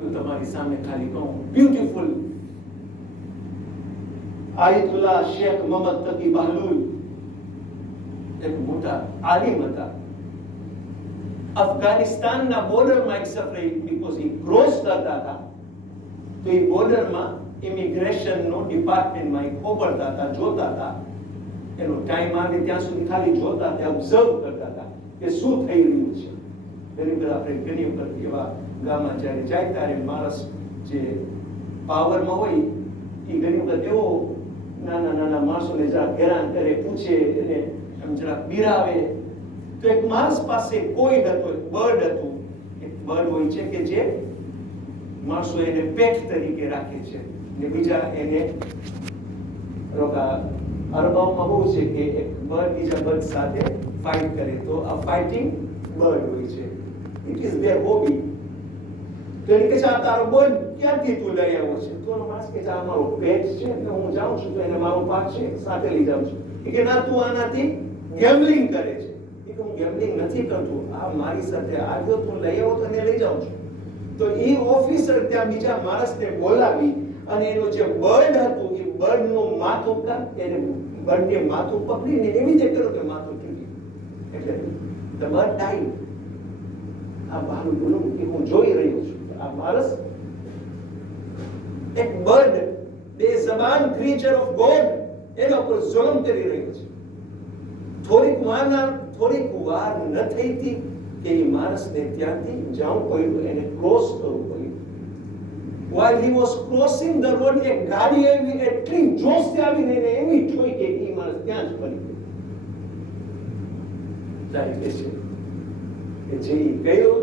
હું તમારી સામે ખાલી કહું, બ્યુટીફુલ આયતુલ્લા શેખ મોહમ્મદ તકી બહલુલ એક મોટા આલિમ હતા. અફઘાનિસ્તાનના બોર્ડરમાં એક સફરે બીકોઝ એ ક્રોસ કરતા હતા, તો એ બોર્ડરમાં ઇમિગ્રેશનનો ડિપાર્ટમેન્ટમાં એ ખોબરતા હતા, જોતા હતા. એનો ટાઈમ આવે ત્યાં સુધી ખાલી જોતા હતા, ઓબ્ઝર્વ કરતા હતા કે શું થઈ રહ્યું છે. ઘણી વખત આપણે ઘણી વખત એવા ગામમાં જ્યારે જાય ત્યારે માણસ જે પાવરમાં હોય એ ઘણી વખત એવો નાના નાના માણસોને જરાક હેરાન કરે, પૂછે, એને એમ જરાક બિરાવે. તો એક માણસ પાસે કોઈ હતો, એક બર્ડ હતું. એક બર્ડ હોય છે કે જે માણસો એને પેટ તરીકે રાખે છે ને બીજા એને રોકા. અરબામાં બહુ છે કે એક બર્ડ બીજા બર્ડ સાથે ફાઇટ કરે, તો આ ફાઇટિંગ બર્ડ હોય છે. It is there hobby. તો એને કે આ તારો બર્ડ ક્યાંથી તું લઈ આવ્યો છે? તો માણસ કે આ મારો પેટ છે એટલે હું જાઉં છું તો એને મારો પાક છે સાથે લઈ જાઉં છું. કે ના, તું આનાથી ગેમ્બલિંગ કરે છે. કે હું ગેમ્બલિંગ નથી કરતો, આ મારી સાથે આવ્યો, તું લઈ આવ્યો તો એને લઈ જાઉં છું. તો એ ઓફિસર ત્યાં બીજા માણસને બોલાવી અને એનું જે બર્ડ હતું એ બર્ડનું માથું એને બર્ડને માથું પકડીને એવી રીતે કર્યું કે માથું તૂટ્યું. એટલે ધ બર્ડ ડાઈડ. આ બહાનું બોલું કે હું જોઈ રહ્યો છું આ માણસ એક બર્ડ, બેઝબાન ક્રીચર ઓફ ગોડ, એના ઉપર જુલ્મ કરી રહ્યો છે. થોડીક વાર ન થઈ હતી કે એ માણસને ત્યાંથી જવું પડ્યું, એને ક્રોસ કરવું પડ્યું. while he was crossing the road, એક ગાડી આવી એટલી જોશથી આવીને એને એવી જોઈ કે એ માણસ ત્યાં જ પડી ગયો. કે જે ગયો